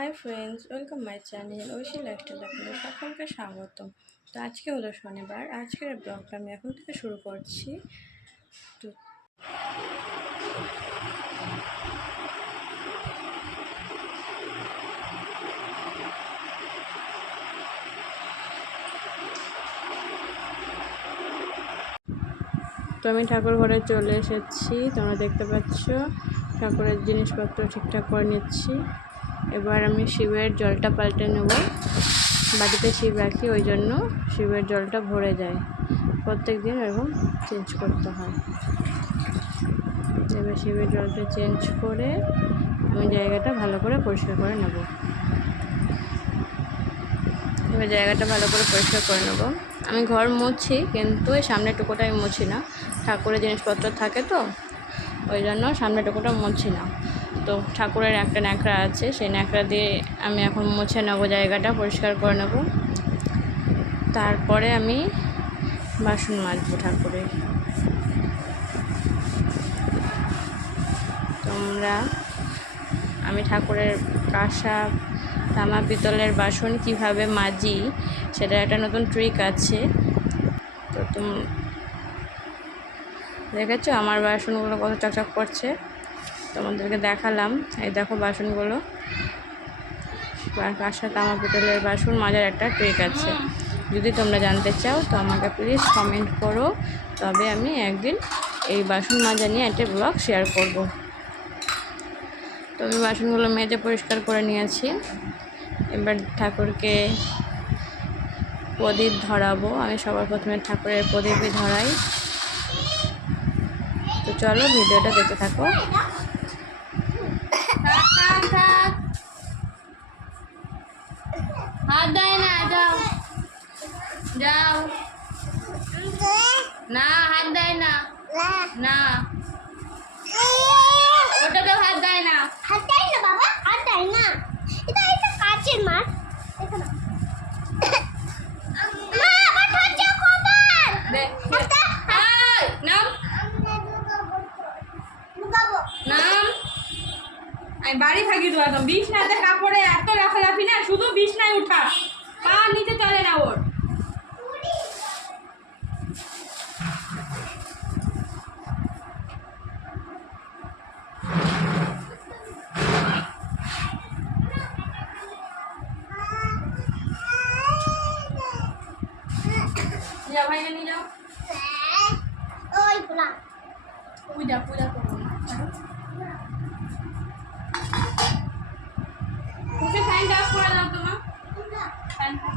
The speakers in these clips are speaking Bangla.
High friends, welcome my channel Oishi lifestyle. আপনাদের সকলকে স্বাগতম। তো আজকে হলো শনিবার। আজকের ব্লগটা আমি এখন থেকে শুরু করছি। তো আমি ঠাকুর ঘরে চলে এসেছি। তোমরা দেখতে পাচ্ছ ঠাকুরের জিনিসপত্র ঠিকঠাক করে নিচ্ছি। এবার আমি শিবের জলটা পাল্টে নেব। বাড়িতে শিব রাখি, ওই জন্য শিবের জলটা ভরে যায়। প্রত্যেক দিন এরকম চেঞ্জ করতে হয়। এবার শিবের জলটা চেঞ্জ করে আমি জায়গাটা ভালো করে পরিষ্কার করে নেব। এবার জায়গাটা ভালো করে পরিষ্কার করে নেব। আমি ঘর মুছি, কিন্তু এই সামনের টুকুটা আমি মুছি না। ঠাকুরের জিনিসপত্র থাকে তো, ওই জন্য সামনের টুকুটা মুছি না। তো ঠাকুরের একটা ন্যাকড়া আছে, সেই ন্যাকড়া দিয়ে আমি এখন মুছে নেব, জায়গাটা পরিষ্কার করে নেব। তারপরে আমি বাসন মাজবো ঠাকুরের। আমি ঠাকুরের কাঁসা, তামা, পিতলের বাসন কিভাবে মাজি সেটা একটা নতুন ট্রিক আছে। তো তুমি দেখেছো আমার বাসনগুলো কত চকচক করছে, তোমাদেরকে দেখালাম। এই দেখো বাসনগুলো, কাঁসা, তামা, পিতলের বাসন মাজার একটা ট্রিক আছে। যদি তোমরা জানতে চাও তো আমাকে প্লিজ কমেন্ট করো, তবে আমি একদিন এই বাসন মাজা নিয়ে একটা ব্লগ শেয়ার করব। তো আমি বাসনগুলো মেজে পরিষ্কার করে নিয়েছি। এবার ঠাকুরকে প্রদীপ ধরাবো। আমি সবার প্রথমে ঠাকুরের প্রদীপই ধরাই। তো চলো ভিডিওটা দেখতে থাকো। হাত দেয় না, যাও যাও, না হাত দেয় না, না ওটাতে হাত দেয় না, হাত দেয় না বাবা, হাত দেয় না। এটা কাচের মাছ। মা আমার হচ্ছে খবর দে এই নাম নাম। আমি বাড়ি থাকি তো একদম বিছনাতে কাপড়ে এত লাফালাফি না, শুধু বিছনায় উঠা, পা নিচে চলে না ওর। যা ভাইকে নিয়ে যাও, ওই পোলা পূজা পূজা করবো না। মুখে ফ্যানটা অফ করে দাও তোমার ফ্যানটা।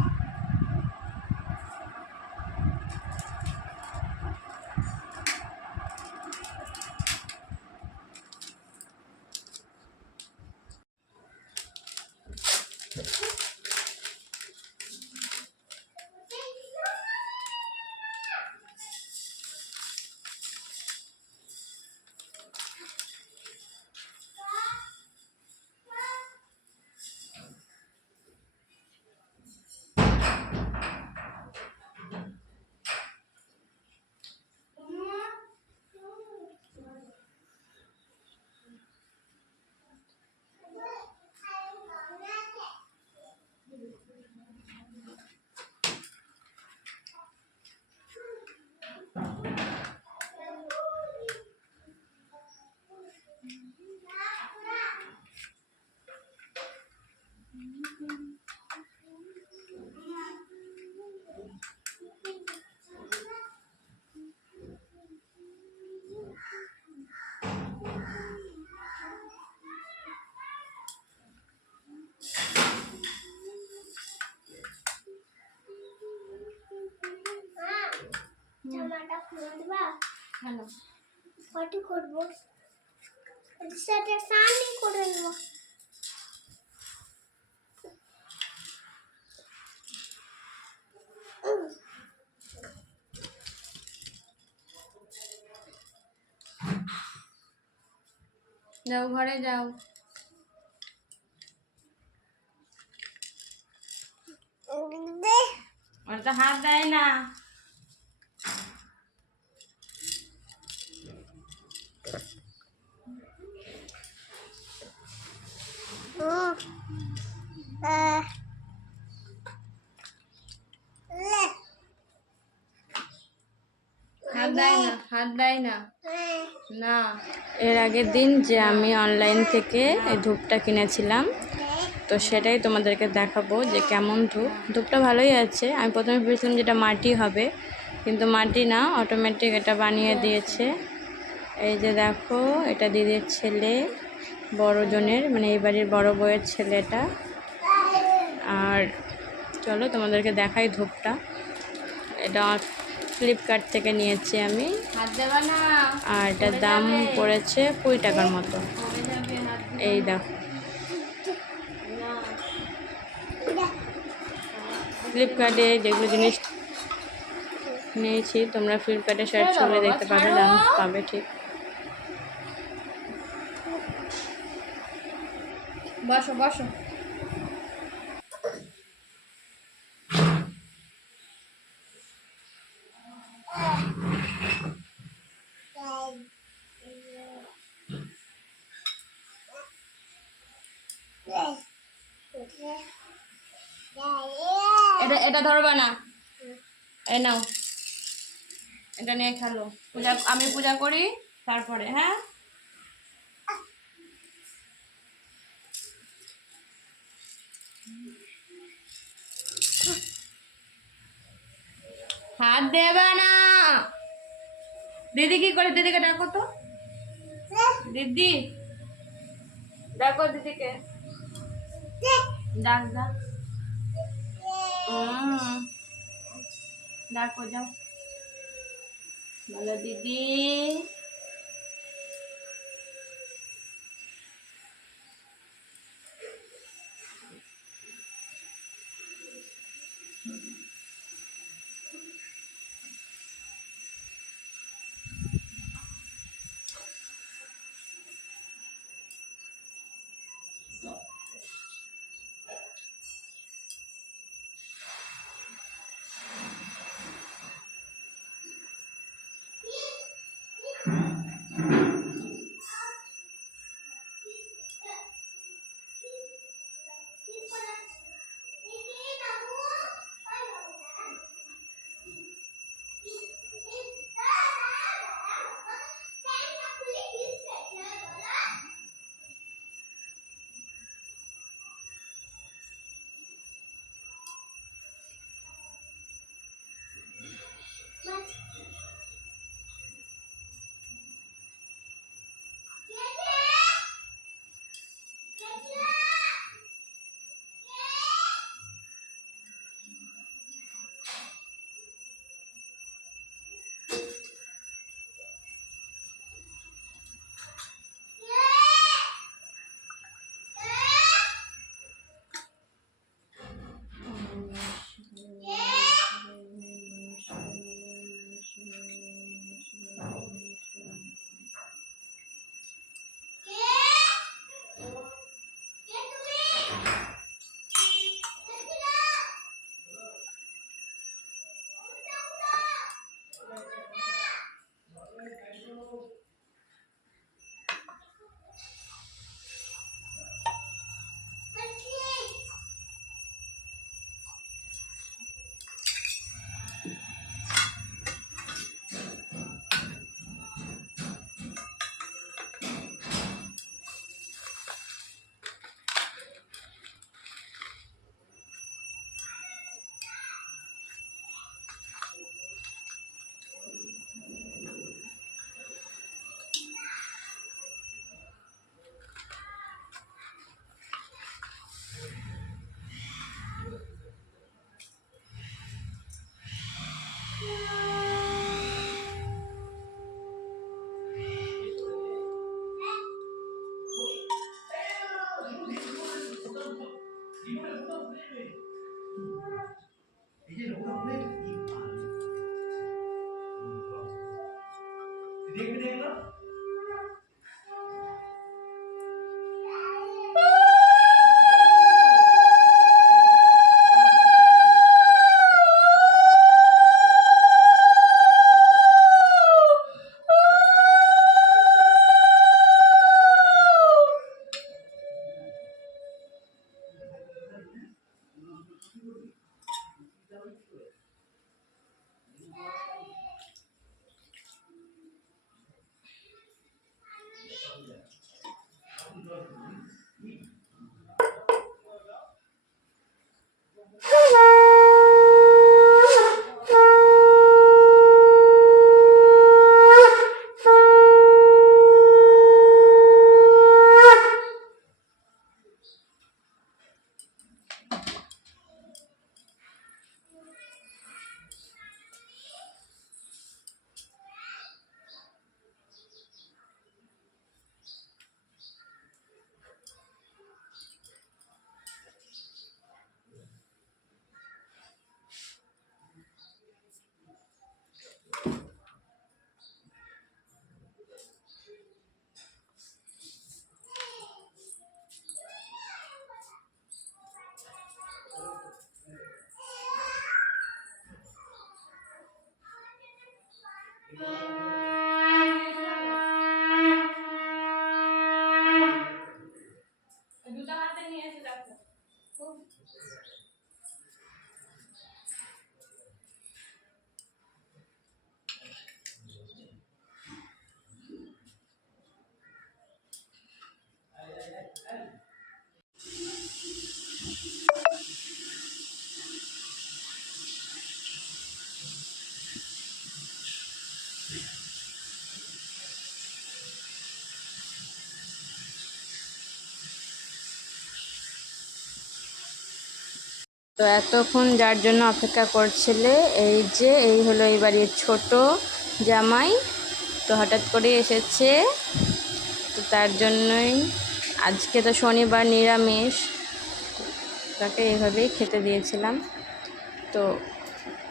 জামাটা খুলে দিবা। হ্যালো, কটি করব, সাথে সানি করে নেব। যাও ঘরে যাও। ওর তো হাত দেয় না। হাত দেয় না, হাত দেয় না, না। এর আগের দিন যে আমি অনলাইন থেকে এই ধূপটা কিনেছিলাম, তো সেটাই তোমাদেরকে দেখাবো যে কেমন ধূপ। ধূপটা ভালোই আছে। আমি প্রথমে ভেবেছিলাম যেটা মাটি হবে, কিন্তু মাটি না, অটোমেটিক এটা বানিয়ে দিয়েছে। এই যে দেখো, এটা দিদির ছেলে, বড়জনের, মানে এই বাড়ির বড় বউয়ের ছেলেটা। আর চলো তোমাদেরকে দেখাই ধূপটা। এটা ফ্লিপকার্ট থেকে নিয়েছি আমি, আর এটার দাম পড়েছে 20 টাকার মতো। এই দেখো, ফ্লিপকার্টে যেগুলো জিনিস নিয়েছি, তোমরা ফ্লিপকার্টে সার্চ করলে দেখতে পাবে, দাম পাবে ঠিক। বসো বসো। এটা এটা ধরবা না, এই নাও, এটা নিয়ে খেলো। পূজা, আমি পূজা করি তারপরে, হ্যাঁ। হাত দেবা না। দিদি কি করে? দিদিকে ডাকো তো, দিদি ডাকো, দিদিকে ডাক, ডাক, ডাকো, যাও, বলো দিদি। তো এতক্ষণ যার জন্য অপেক্ষা করছিলে, এই হলো এই বাড়ির ছোট জামাই। তো হঠাৎ করে এসেছে, তো তার জন্যই আজকে তো শনিবার নিরামিষ, তাকে এইভাবেই খেতে দিয়েছিলাম। তো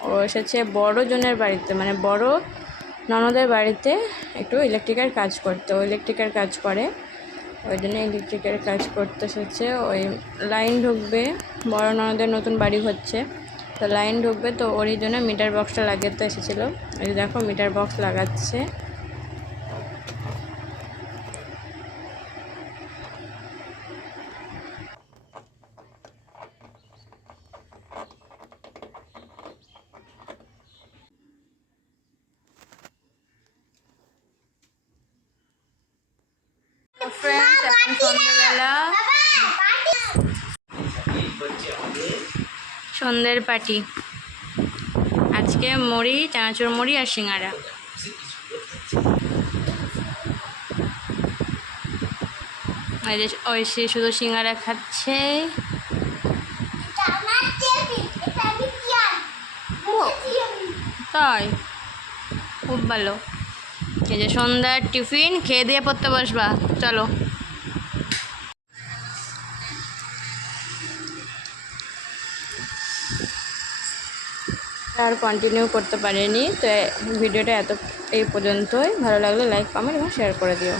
ও এসেছে বড় জনের বাড়িতে, মানে বড় ননদের বাড়িতে একটু ইলেকট্রিকের কাজ করতে। ও ইলেকট্রিকের কাজ করে, ওই জন্য ইলেকট্রিকের কাজ করতে এসেছে। ওই লাইন ঢুকবে, বড় ননদের নতুন বাড়ি হচ্ছে, তো লাইন ঢুকবে, তো ওরই জন্য মিটার বক্সটা লাগাতে এসেছিলো। এই যে দেখো মিটার বক্স লাগাচ্ছে। ফ্রেন্ডস, এখন সন্ধ্যেবেলা, সন্ধ্যের পার্টি। আজকে মুড়ি, চানাচুর মুড়ি আর সিঙ্গারা। ওই যে ওই সে শুধু সিঙ্গারা খাচ্ছে। তাই খুব ভালো। এই যে সন্ধ্যার টিফিন খেয়ে দিয়ে পড়তে বসবা, চলো। আর কন্টিনিউ করতে পারিনি, তো ভিডিওটা এই পর্যন্তই। ভালো লাগলে লাইক, কমেন্ট এবং শেয়ার করে দিও।